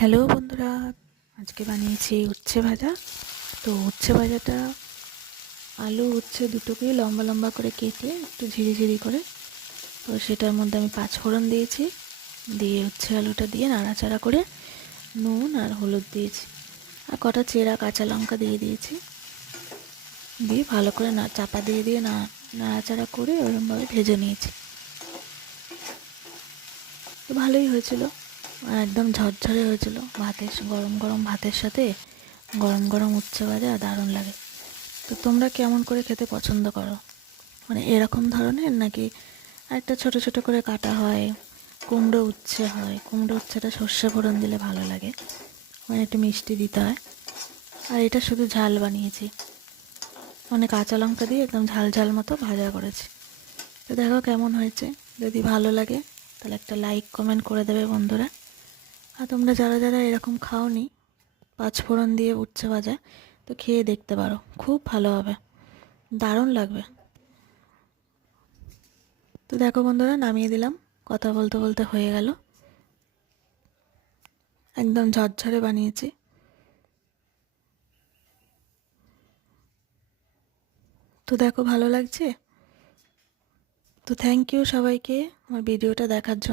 Hello বন্ধুরা, আজকে বানিয়েছি উচ্ছে ভাজা। তো উচ্ছে ভাজাটা আলু উচ্ছে দুটোকেই লম্বা লম্বা করে কেটে একটু ঝিরিঝিরি করে, তো সেটার মধ্যে আমি পাঁচফোড়ন দিয়েছি, দিয়ে উচ্ছে আলুটা দিয়ে নাড়াচাড়া করে নুন আর হলুদ দিয়েছি, আর কটা চেরা কাঁচা লঙ্কা দিয়ে দিয়েছি, দিয়ে ভালো করে চাপা দিয়ে দিয়ে নাড়াচাড়া করে ওরকমভাবে ভেজে নিয়েছি। তো ভালোই হয়েছিল, আর একদম ঝরঝরে হয়েছিল। গরম গরম ভাতের সাথে গরম গরম উচ্ছে ভাজা দারুণ লাগে। তো তোমরা কেমন করে খেতে পছন্দ করো, মানে এরকম ধরনের নাকি একটা ছোট ছোট করে কাটা হয়, কুমড়ো উচ্ছে হয়, কুমড়ো উচ্ছেটা সর্ষে ফোড়ন দিলে ভালো লাগে, মানে একটু মিষ্টি দিতে হয়। আর এটা শুধু ঝাল বানিয়েছি, মানে কাঁচা লঙ্কা দিয়ে একদম ঝাল ঝাল মতো ভাজা করেছি। তো দেখো কেমন হয়েছে, যদি ভালো লাগে তাহলে একটা লাইক কমেন্ট করে দেবে বন্ধুরা। আর তোমরা যারা যারা এরকম খাওনি পাঁচফোড়ন দিয়ে উচ্ছে ভাজা, তো খেয়ে দেখতে পারো, খুব ভালো হবে, দারুণ লাগবে। তো দেখো বন্ধুরা, নামিয়ে দিলাম, কথা বলতে বলতে হয়ে গেল, একদম ঝরঝরে বানিয়েছি। তো দেখো ভালো লাগছে। তো থ্যাংক ইউ সবাইকে আমার ভিডিওটা দেখার জন্য।